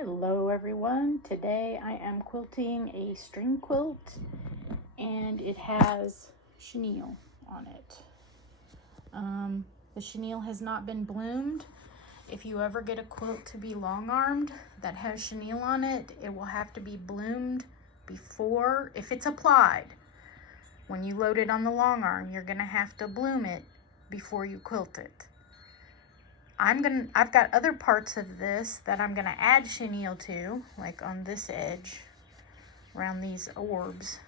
Hello everyone. Today I am quilting a string quilt and it has chenille on it. The chenille has not been bloomed. If you ever get a quilt to be long-armed that has chenille on it, it will have to be bloomed before, if it's applied. When you load it on the long arm, you're gonna have to bloom it before you quilt it. I've got other parts of this that I'm gonna add chenille to, like on this edge, around these orbs,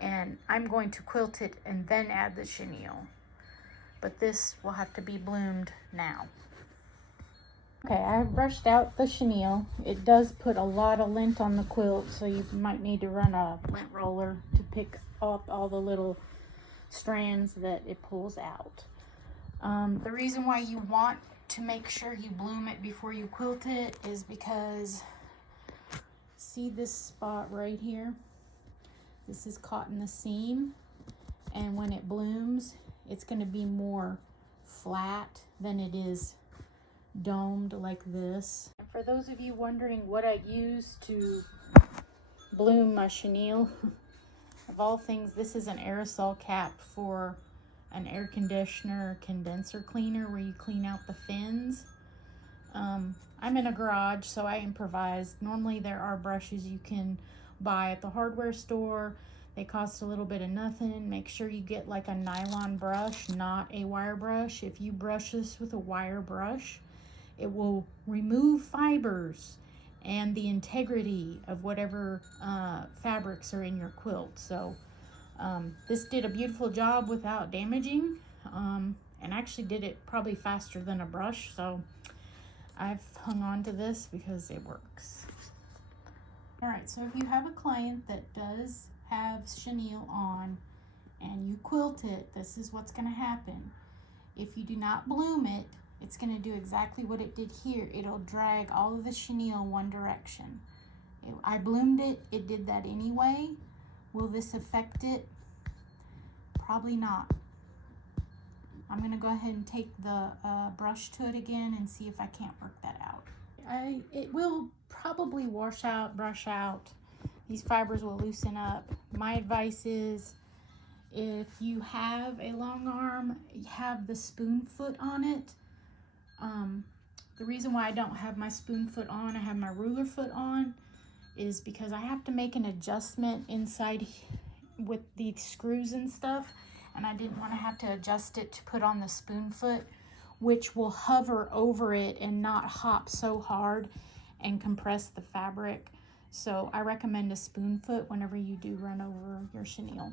and I'm going to quilt it and then add the chenille. But this will have to be bloomed now. Okay, I've brushed out the chenille. It does put a lot of lint on the quilt, so you might need to run a lint roller to pick up all the little strands that it pulls out. The reason why you want to make sure you bloom it before you quilt it is because, see this spot right here? This is caught in the seam, and when it blooms, it's going to be more flat than it is domed like this. And for those of you wondering what I use to bloom my chenille, of all things, this is an aerosol cap for an air conditioner condenser cleaner where you clean out the fins. I'm in a garage, so I improvised. Normally there are brushes you can buy at the hardware store. They cost a little bit of nothing. Make sure you get like a nylon brush, not a wire brush. If you brush this with a wire brush, it will remove fibers and the integrity of whatever fabrics are in your quilt. So this did a beautiful job without damaging, and actually did it probably faster than a brush. So I've hung on to this because it works. All right, so if you have a client that does have chenille on and you quilt it, this is what's going to happen. If you do not bloom it, it's going to do exactly what it did here. It'll drag all of the chenille one direction. I bloomed it, it did that anyway. Will this affect it? Probably not. I'm going to go ahead and take the brush to it again and see if I can't work that out. It will probably wash out, brush out. These fibers will loosen up. My advice is, if you have a long arm, have the spoon foot on it. The reason why I don't have my spoon foot on, I have my ruler foot on, is because I have to make an adjustment inside with the screws and stuff, and I didn't want to have to adjust it to put on the spoon foot, which will hover over it and not hop so hard and compress the fabric. So I recommend a spoon foot whenever you do run over your chenille.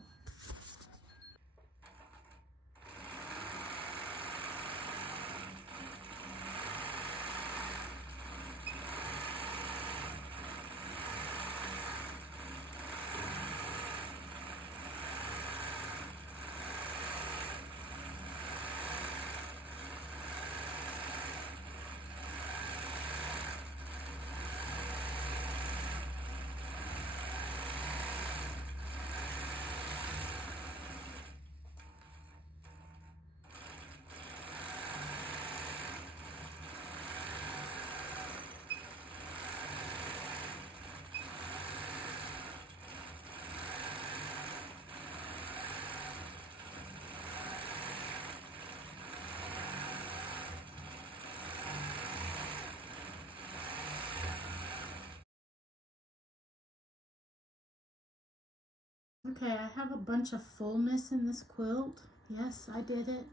Okay, I have a bunch of fullness in this quilt. Yes, I did it.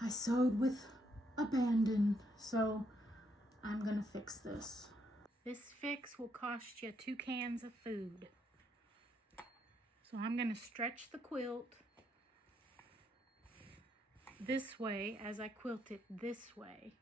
I sewed with abandon, so I'm gonna fix this. This fix will cost you 2 cans of food. So I'm gonna stretch the quilt this way as I quilt it this way.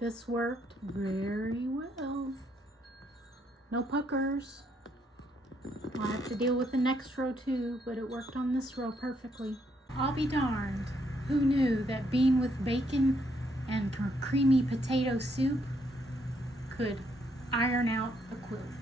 This worked very well. No puckers. I'll have to deal with the next row too, but it worked on this row perfectly. I'll be darned. Who knew that bean with bacon and creamy potato soup could iron out a quilt?